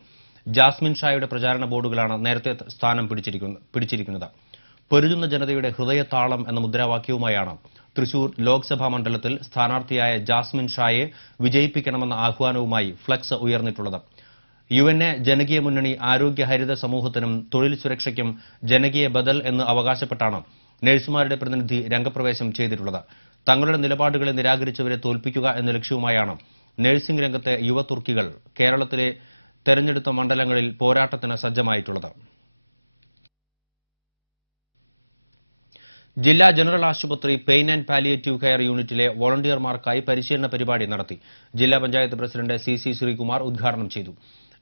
ജാസ്മിൻ ഷായുടെ പ്രചാരണ ബോർഡുകളാണ് നേരത്തെ സ്ഥാനം പിടിച്ചിരിക്കുന്നത്. പൊരുതുന്ന ജനതയുടെ ഹൃദയതാളം എന്ന മുദ്രാവാക്യവുമായാണ് തൃശൂർ ലോക്സഭാ മണ്ഡലത്തിൽ സ്ഥാനാർത്ഥിയായ ജാസ്മിൻ ഷായെ വിജയിപ്പിക്കണമെന്ന ആഹ്വാനവുമായി ഫ്ലക്സ് ഉയർന്നിട്ടുള്ളത്. UNA ജനകീയ മുന്നണി ആരോഗ്യ ഹരിത സമൂഹത്തിനും തൊഴിൽ സുരക്ഷയ്ക്കും ജനകീയ ബദൽ എന്ന് അവകാശപ്പെട്ടാണ് നഴ്സുമാരുടെ പ്രതിനിധി രംഗപ്രവേശം ചെയ്തിട്ടുള്ളത്. തങ്ങളുടെ നിലപാടുകളെ നിരാകരിച്ചവരെ തോൽപ്പിക്കുക എന്ന ലക്ഷ്യവുമായാണ് നഴ്സിംഗ് രംഗത്തെ യുവ തുർക്കികൾ കേരളത്തിലെ തെരഞ്ഞെടുത്ത മണ്ഡലങ്ങളിൽ പോരാട്ടത്തിന് സജ്ജമായിട്ടുള്ളത്. ജില്ലാ ജനറൽ ആശുപത്രി പെയിൻ ആൻഡ് പാലിയേറ്റീവ് കെയർ യൂണിറ്റിലെ വോളണ്ടിയർമാർക്കായി പരിശീലന പരിപാടി നടത്തി. ജില്ലാ പഞ്ചായത്ത് പ്രസിഡന്റ് CC ശ്രീകുമാർ ഉദ്ഘാടനം ചെയ്തു.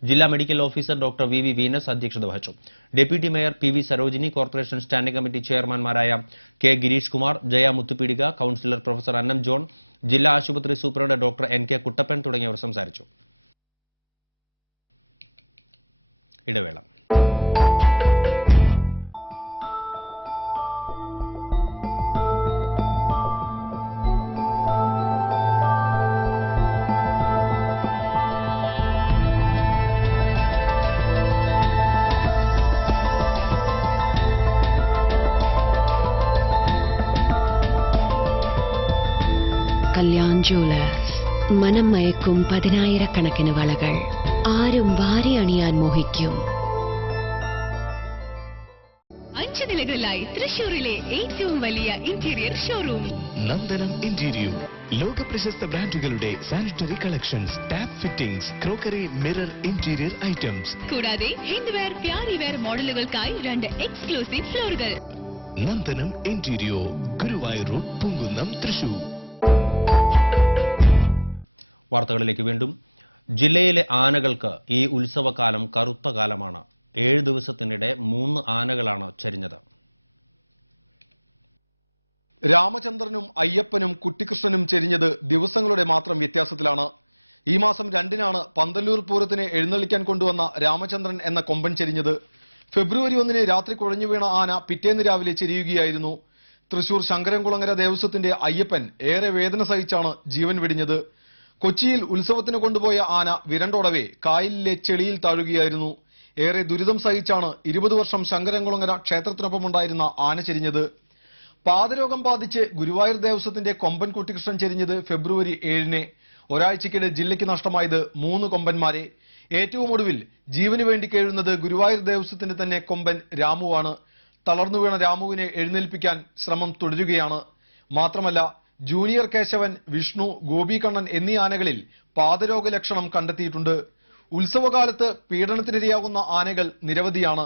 ജില്ലാ medical officer doctor VV Venus അധ്യക്ഷത വഹിച്ചു. Deputy mayor PV Sarojini, corporation standing committee ചെയർമാൻമാരായ K Girish Kumar, Jaya Muthupeedika, councillor professor Annam John, ജില്ലാ ആശുപത്രി സൂപ്രണ്ട് ഡോക്ടർ NK കുട്ടപ്പൻ തുടങ്ങിയവർ സംസാരിച്ചു. ഇടവേള. കല്യാൺ ജുവലേഴ്സ്. മനം മയക്കും 10,000-കണക്കിന് വളകൾ ആരും വാരി അണിയാൻ മോഹിക്കും. 5 നിലകളിലായി തൃശൂരിലെ ഏറ്റവും വലിയ ഇന്റീരിയർ ഷോറൂം നന്ദനം ഇന്റീരിയർ. ലോക പ്രശസ്ത ബ്രാൻഡുകളുടെ sanitary collections, tap fittings, crockery, mirror, interior items. കൂടാതെ ഹിൻഡ്വെയർ, പ്യാരിവെയർ മോഡലുകൾക്കായി 2 എക്സ്ക്ലൂസീവ് ഫ്ലോറുകൾ. Nandanam interior, Guruvayur road, Poonkunnam, Thrissur. വാർത്തകളിലേക്ക് വീണ്ടും. ജില്ലയിലെ ആനകൾക്ക് ഈ ഉത്സവകാലം കറുത്ത കാലമാണ്. 7 ദിവസത്തിനിടെ 3 ആനകളാണ് ചരിഞ്ഞത്. രാമചന്ദ്രനും അയ്യപ്പനും കുട്ടിക്കൃഷ്ണനും ചെരിഞ്ഞത് ദിവസങ്ങളുടെ മാത്രം വ്യത്യാസത്തിലാണ്. ഈ മാസം 2-നാണ് പന്തല്ലൂർ പൂരത്തിന് എഴുന്നള്ളിക്കാൻ കൊണ്ടുവന്ന രാമചന്ദ്രൻ എന്ന കൊമ്പൻ ചെരിഞ്ഞത്. ഫെബ്രുവരി 1-ന് രാത്രി കുഴഞ്ഞു വീണ ആന പിറ്റേന്ന് രാവിലെ ചെരിയുകയായിരുന്നു. തൃശൂർ ശങ്കരൻകുളങ്ങര ദേവസ്വത്തിന്റെ അയ്യപ്പൻ ഏറെ വേദന സഹിച്ചാണ് ജീവൻ വെടിഞ്ഞത്. കൊച്ചിയിൽ ഉത്സവത്തിന് കൊണ്ടുപോയ ആന വിരണ്ടോടവേ കായലിലെ ചെളിയിൽ താഴുകയായിരുന്നു. ഏറെ ദുരിതം സഹിച്ചാണ് 20 വർഷം ശങ്കരൻകുളങ്ങര ക്ഷേത്രത്തിനൊപ്പമുണ്ടായിരുന്ന ആന ചെരിഞ്ഞത്. പാദരോഗം ബാധിച്ച് ഗുരുവായൂർ ദേവസ്വത്തിന്റെ കൊമ്പൻ കുട്ടിക്കൃഷ്ണൻ ചെരിഞ്ഞത് ഫെബ്രുവരി 7-ന്. ഒരാഴ്ചക്കിടെ ജില്ലയ്ക്ക് നഷ്ടമായത് 3 കൊമ്പന്മാരെ. ഏറ്റവും ഒടുവിൽ ജീവന് വേണ്ടി കേഴുന്നത് ഗുരുവായൂർ ദേവസ്വത്തിന്റെ തന്നെ കൊമ്പൻ രാമുവാണ്. തളർന്നു വീണ രാമുവിനെ എഴുന്നേൽപ്പിക്കാൻ ശ്രമം തുടരുകയാണ്. മാത്രമല്ല, ജൂനിയർ കേശവൻ, വിഷ്ണു, ഗോപികണ്ണൻ എന്നീ ആനകളിൽ പാദരോഗ ലക്ഷണം കണ്ടെത്തിയിട്ടുണ്ട്. ഉത്സവകാലത്ത് പീഡനത്തിനിരയാകുന്ന ആനകൾ നിരവധിയാണ്.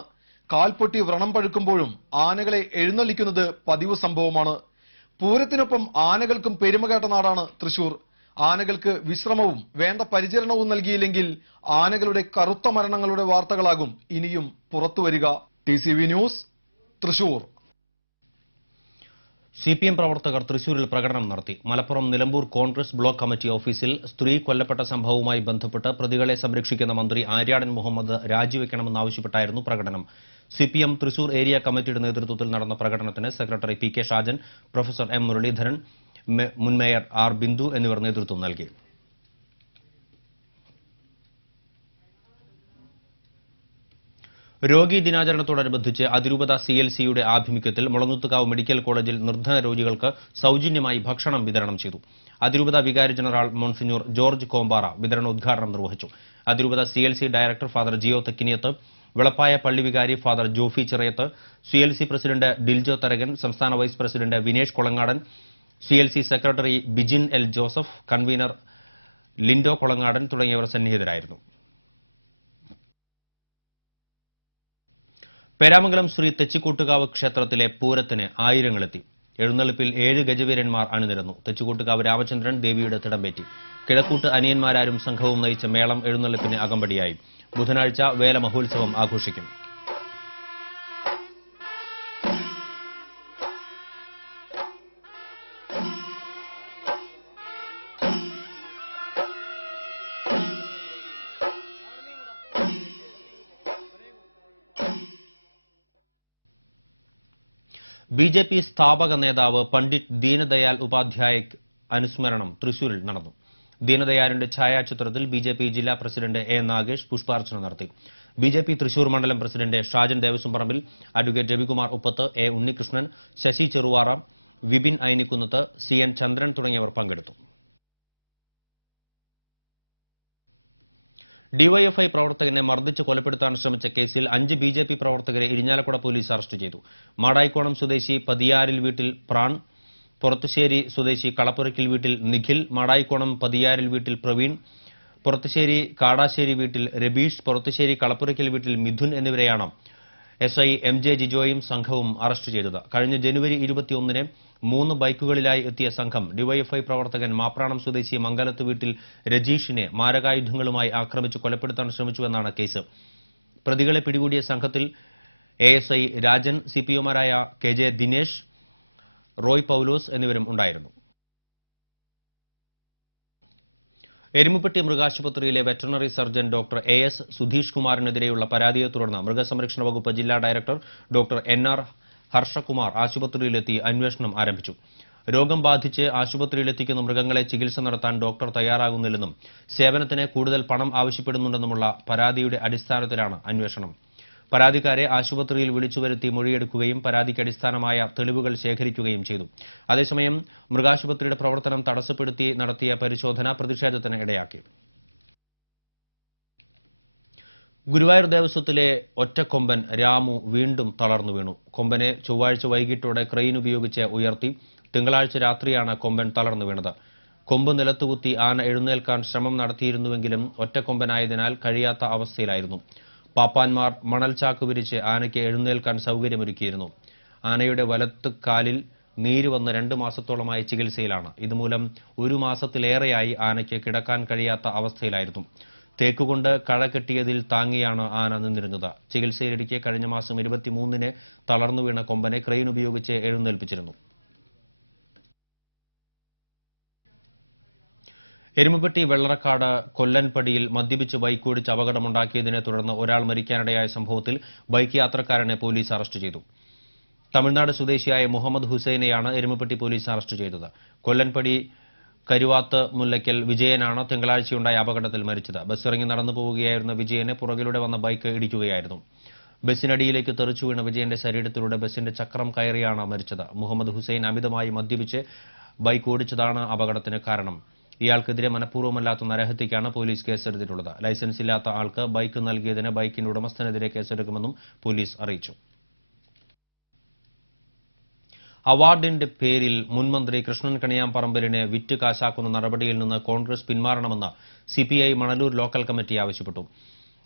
കാൽപൊട്ടി വ്രണം പഴുക്കുമ്പോഴും ആനകളെ എഴുന്നള്ളിക്കുന്നത് പതിവ് സംഭവമാണ്. പൂരത്തിനൊപ്പം ആനകൾക്കും പെരുമകേട്ട നാടാണ് തൃശൂർ. ആനകൾക്ക് വിശ്രമവും വേണ്ട പരിചരണവും നൽകിയില്ലെങ്കിൽ ആനകളുടെ കറുത്ത മരണങ്ങളുടെ വാർത്തകളാകും ഇനിയും പുറത്തുവരിക. TCV news, Thrissur. CPM പ്രവർത്തകർ തൃശൂരിൽ പ്രകടനം നടത്തി. മലപ്പുറം നിലമ്പൂർ കോൺഗ്രസ് ബ്ലോക്ക് കമ്മിറ്റി ഓഫീസിൽ സ്ത്രീ കൊല്ലപ്പെട്ട സംഭവവുമായി ബന്ധപ്പെട്ട് പ്രതികളെ സംരക്ഷിക്കുന്ന മന്ത്രി ആര്യാടൻ മുഹമ്മദ് രാജിവെക്കണമെന്നാവശ്യപ്പെട്ടായിരുന്നു പ്രകടനം. CPM തൃശൂർ ഏരിയ കമ്മിറ്റിയുടെ നേതൃത്വത്തിൽ നടന്ന പ്രകടനത്തിന് secretary PK Shajan, professor M Muraleedharan, മുൻ മേയർ R ബിന്ദു എന്നിവർ നേതൃത്വം നൽകി. രോഗി ദിനാചരണത്തോടനുബന്ധിച്ച് അതിരൂപത CLCയുടെ ആഭിമുഖ്യത്തിൽ മുളങ്ങുത്തുകാവ് മെഡിക്കൽ കോളേജിൽ നിർധന രോഗികൾക്ക് സൗജന്യമായി ഭക്ഷണം വിതരണം ചെയ്തു. അതിരൂപത വികാരി ജനറൽ മോൺസിഞ്ഞൂർ ജോർജ് കോമ്പാറ വിതരണോദ്ഘാടനം നിർവഹിച്ചു. അതിരൂപത CLC director father Geo Thekkiniyath, Vilappaya പള്ളി വികാരി father Jofy Chirayath, CLC president Diljo Tharakan, സംസ്ഥാന vice president Vinesh Kolangadan, CLC secretary Bijin L Joseph, convener Lindo Kolangadan തുടങ്ങിയവർ സന്നിഹിതരായിരുന്നു. പേരാമംഗലം ശ്രീ തെച്ചിക്കോട്ടുകാവ് ക്ഷേത്രത്തിലെ പൂരത്തിന് ആയിരങ്ങളെത്തി. എഴുന്നള്ളിപ്പിൽ 7 ഗജവീരന്മാർ അണിനിരന്നു. തെച്ചിക്കോട്ടുകാവ് രാമചന്ദ്രൻ ദേവിയുടെ തിടമ്പേറ്റി. കിഴക്കൂട്ട് അനിയന്മാരാരും സംഘവും നയിച്ച മേളം എഴുന്നള്ളിപ്പിന് അകമ്പടിയായി. ബുധനാഴ്ച വേല മഹോത്സവം ആഘോഷിക്കും. BJP സ്ഥാപക നേതാവ് പണ്ഡിറ്റ് ദീനദയാൽ ഉപാധ്യായക്ക് അനുസ്മരണം തൃശൂരിൽ നടന്നു. ദീനദയാലിന്റെ ഛായാചിത്രത്തിൽ BJP ജില്ലാ പ്രസിഡന്റ് A നാഗേഷ് പുഷ്പാർച്ചന നടത്തി. BJP തൃശൂർ മണ്ഡലം president Shajan Devaswamparambil, advocate Ravikumar Uppath, A Unnikrishnan, Sasi Cheruvara, Vipin Ainikkunnath, CN Chandran തുടങ്ങിയവർ പങ്കെടുത്തു. DYFI പ്രവർത്തകനെ മർദ്ദിച്ച് കൊലപ്പെടുത്താൻ ശ്രമിച്ച കേസിൽ 5 BJP പ്രവർത്തകരെ ഇരിഞ്ഞാലക്കുട പോലീസ് അറസ്റ്റ് ചെയ്തു. മാടായിക്കോണം സ്വദേശി പതിയാരിൽ വീട്ടിൽ പ്രാൺ, പൊറത്തുശ്ശേരി സ്വദേശി കളപ്പുരയ്ക്കൽ വീട്ടിൽ നിഖിൽ, മാടായിക്കോണം പതിയാരിൽ വീട്ടിൽ പ്രവീൺ, പുറത്തുശ്ശേരി കാടാശ്ശേരി വീട്ടിൽ രബീഷ്, പുറത്തുശ്ശേരി കളപ്പുരയ്ക്കൽ വീട്ടിൽ മിഥുൻ എന്നിവരെയാണ് SI MJ ജിജോയും സംഘവും അറസ്റ്റ് ചെയ്തത്. കഴിഞ്ഞ ജനുവരി 21-ന് 3 ബൈക്കുകളിലായി എത്തിയ സംഘം ഡിവൈഎഫ്ഐ പ്രവർത്തകൻ മാപ്രാണം സ്വദേശി മംഗലത്ത് വീട്ടിൽ രജീഷിനെ മാരകായുധങ്ങളുമായി ആക്രമിച്ച് കൊലപ്പെടുത്താൻ ശ്രമിച്ചുവെന്നാണ് കേസ്. പ്രതികളെ പിടികൂടിയ സംഘത്തിൽ ASI രാജൻ, CPOമാരായ KJ ദിനേശ്, റോയ് പൌലോസ് എന്നിവരും ഉണ്ടായിരുന്നു. എരുമപ്പെട്ടി മൃഗാശുപത്രിയിലെ veterinary surgeon doctor AS Sudheesh കുമാറിനെതിരെയുള്ള പരാതിയെ തുടർന്ന് മൃഗസംരക്ഷണ വകുപ്പ് ജില്ലാ ഡയറക്ടർ ഡോക്ടർ NR ഹർഷകുമാർ ആശുപത്രിയിലെത്തി അന്വേഷണം ആരംഭിച്ചു. രോഗം ബാധിച്ച് ആശുപത്രിയിലെത്തിക്കുന്ന മൃഗങ്ങളെ ചികിത്സ നടത്താൻ ഡോക്ടർ തയ്യാറാകുന്നില്ലെന്നും സേവനത്തിന് കൂടുതൽ പണം ആവശ്യപ്പെടുന്നുണ്ടെന്നുമുള്ള പരാതിയുടെ അടിസ്ഥാനത്തിലാണ് അന്വേഷണം. പരാതിക്കാരെ ആശുപത്രിയിൽ വിളിച്ചുവരുത്തി മൊഴിയെടുക്കുകയും പരാതിക്ക് അടിസ്ഥാനമായ തെളിവുകൾ ശേഖരിക്കുകയും ചെയ്തു. അതേസമയം മൃഗാശുപത്രിയുടെ പ്രവർത്തനം തടസ്സപ്പെടുത്തി നടത്തിയ പരിശോധന പ്രതിഷേധത്തിന് ഇടയാക്കി. ഗുരുവായൂർ ദേവസ്വത്തിലെ ഒറ്റക്കൊമ്പൻ രാമു വീണ്ടും തളർന്നു വീണു. കൊമ്പനെ ചൊവ്വാഴ്ച വൈകിട്ടോടെ ക്രെയിൻ ഉപയോഗിച്ച് ഉയർത്തി. തിങ്കളാഴ്ച രാത്രിയാണ് കൊമ്പൻ തളർന്നു വീണത്. കൊമ്പ് നിലത്തുകുത്തി ആന എഴുന്നേൽക്കാൻ ശ്രമം നടത്തിയിരുന്നുവെങ്കിലും ഒറ്റക്കൊമ്പനായതിനാൽ കഴിയാത്ത അവസ്ഥയിലായിരുന്നു. പാപ്പാന്മാർ മണൽച്ചാക്ക് വിരിച്ച് ആനയ്ക്ക് എഴുന്നേൽക്കാൻ സൗകര്യമൊരുക്കിയിരുന്നു. ആനയുടെ വലത്ത് കാലിൽ നീര് വന്ന് 2 മാസത്തോളമായി ചികിത്സയിലാണ്. ഇതുമൂലം 1 മാസത്തിലേറെയായി ആനയ്ക്ക് കിടക്കാൻ കഴിയാത്ത അവസ്ഥയിലായിരുന്നു. തേക്കുകൊണ്ട് കഴ കെട്ടിയതിൽ താങ്ങിയാണ് ആന നിന്നിരുന്നത്. ചികിത്സയിലിരിക്കെ കഴിഞ്ഞ മാസം 23-ന് തളർന്നു വീണ കൊമ്പനെ ക്രെയിൻ ഉപയോഗിച്ച് എഴുന്നേൽപ്പിച്ചിരുന്നു. എരുമപ്പെട്ടി വെള്ളറക്കാട് കൊല്ലൻപടിയിൽ മദ്യപിച്ച് ബൈക്ക് ഓടിച്ച് അപകടമുണ്ടാക്കിയതിനെ തുടർന്ന് ഒരാൾ മരിക്കാനിടയായ സംഭവത്തിൽ ബൈക്ക് യാത്രക്കാരനെ പോലീസ് അറസ്റ്റ് ചെയ്തു. തമിഴ്നാട് സ്വദേശിയായ മുഹമ്മദ് ഹുസൈനെയാണ് എരുമപ്പെട്ടി പോലീസ് അറസ്റ്റ് ചെയ്തത്. കൊല്ലൻപടി കരുവാത്ത് മുല്ലയ്ക്കൽ വിജയനാണ് തിങ്കളാഴ്ചയുണ്ടായ അപകടത്തിൽ മരിച്ചത്. ബസ്സിറങ്ങി നടന്നു പോവുകയായിരുന്ന വിജയനെ പുറകിലൂടെ വന്ന ബൈക്ക് ഇടിക്കുകയായിരുന്നു. ബസ്സിനടിയിലേക്ക് തെറിച്ചു വീണ വിജയന്റെ ശരീരത്തിലൂടെ ബസ്സിന്റെ ചക്രം കയറിയാണ് മരിച്ചത്. മുഹമ്മദ് ഹുസൈൻ അമിതമായി മദ്യപിച്ച് ബൈക്ക് ഓടിച്ചതാണ് അപകടത്തിന് കാരണം. ഇയാൾക്കെതിരെ മനഃപൂർവ്വമല്ലാത്ത നരഹത്യക്കാണ് പോലീസ് കേസെടുത്തിട്ടുള്ളത്. ലൈസൻസ് ഇല്ലാത്ത ആൾക്ക് ബൈക്ക് നൽകിയതിന് ബൈക്കിന്റെ ഉടമസ്ഥനെതിരെ കേസെടുക്കുമെന്നും പോലീസ് അറിയിച്ചു. അവാർഡിന്റെ പേരിൽ മുൻമന്ത്രി കൃഷ്ണൻ കണിയാമ്പറമ്പിലിനെ വിറ്റ് കാശാക്കുന്ന നടപടിയിൽ നിന്ന് കോൺഗ്രസ് പിന്മാറണമെന്ന് CPI മണലൂർ ലോക്കൽ കമ്മിറ്റി ആവശ്യപ്പെട്ടു.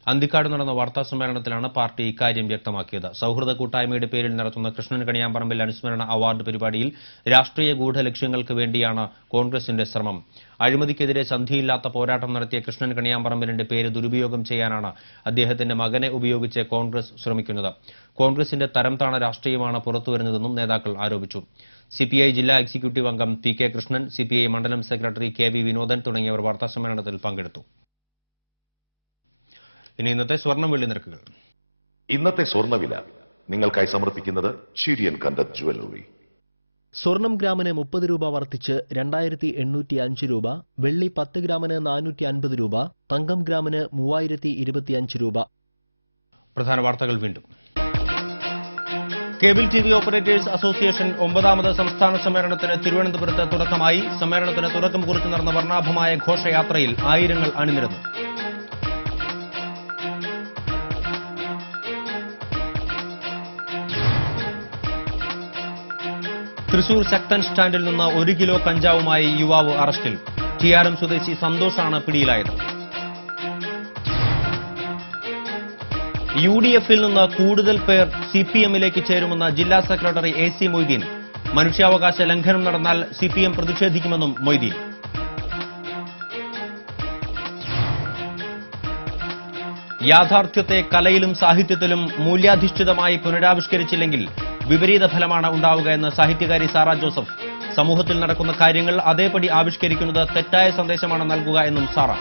അന്തിക്കാട് നടന്ന വാർത്താസമ്മേളനത്തിലാണ് പാർട്ടി ഇക്കാര്യം വ്യക്തമാക്കിയത്. സൌഹൃദ കൂട്ടായ്മയുടെ പേരിൽ നടത്തുന്ന കൃഷ്ണൻ കണിയാമ്പറമ്പിൽ അനുസ്മരണ അവാർഡ് പരിപാടിയിൽ രാഷ്ട്രീയ ഗൂഢലക്ഷ്യങ്ങൾക്ക് വേണ്ടിയാണ് കോൺഗ്രസിന്റെ ശ്രമം. അഴിമതിക്കെതിരെ സന്ധിയില്ലാത്ത പോരാട്ടം നടത്തിയ കൃഷ്ണൻ കണിയാമ്പറമ്പിലിന്റെ പേര് ദുരുപയോഗം ചെയ്യാനാണ് അദ്ദേഹത്തിന്റെ മകനെ ഉപയോഗിച്ച് കോൺഗ്രസ് ശ്രമിക്കുന്നത്. കോൺഗ്രസിന്റെ തരംതാണ രാഷ്ട്രീയമാണ് പുറത്തുവരുന്നതെന്നും നേതാക്കൾ ആരോപിച്ചു. CPI ജില്ലാ എക്സിക്യൂട്ടീവ് അംഗം PK കൃഷ്ണൻ, CPI മണ്ഡലം സെക്രട്ടറി KV വിനോദൻ തുടങ്ങിയവർ വാർത്താസമ്മേളനത്തിൽ പങ്കെടുത്തു. ഇനി ഇന്നത്തെ സ്വർണ്ണം വെള്ളി നിരക്കുകൾ. ഇന്നത്തെ സ്വർണ്ണവില നിങ്ങൾക്കായി സമർപ്പിക്കുന്നത് ഷിരിയൻ കണ്ടത് ജുവല്ലറി. സ്വർണം ഗ്രാമിന് 30 രൂപ വർദ്ധിച്ച് 2805 രൂപ, വെള്ളി 10 ഗ്രാമിന് 450 രൂപ, തങ്കം ഗ്രാമിന് 3025 രൂപ. പ്രധാന വാർത്തകൾ വീണ്ടും. കേബിൾ TV ഓപ്പറേറ്റേഴ്സ് അസോസിയേഷൻ 9ാമത് സംസ്ഥാന സമ്മേളനത്തിന് തിരുവനന്തപുരത്ത് തുടക്കമായി. സമ്മേളനത്തിന് തുടക്കം കുറിച്ച് നടന്ന വർണ്ണാഭമായ ഘോഷയാത്രയിൽ ആയിരങ്ങൾ അണിനിരന്നു. തൃശൂർ ശക്തൻ സ്റ്റാൻഡിൽ നിന്ന് 1 കിലോ കഞ്ചാവുമായി യുവാവ് അറസ്റ്റിൽ. TRM സ്വദേശി സന്തോഷാണ് പിടിയിലായത്. UDF-ൽ നിന്ന് കൂടുതൽ പേർ CPM-ലേക്ക് ചേരുമെന്ന് ജില്ലാ സെക്രട്ടറി AC മൊയ്തീൻ. മനുഷ്യാവകാശ ലംഘനം നടന്നാൽ CPM പ്രതിഷേധിക്കുമെന്നും മൊയ്തീൻ. യാഥാർത്ഥ്യത്തെ കലയിലും സാഹിത്യത്തിലും മൂല്യാധിഷ്ഠിതമായി പുനരാവിഷ്കരിച്ചില്ലെങ്കിൽ വിപരീത ഫലമാണ് ഉണ്ടാവുക എന്ന് സാഹിത്യകാരി സാറ ജോസഫ്. സമൂഹത്തിൽ നടക്കുന്ന കാര്യങ്ങൾ അതേപടി ആവിഷ്കരിക്കുന്നത് തെറ്റായ സന്ദേശമാണ് നൽകുക എന്നും സാറ.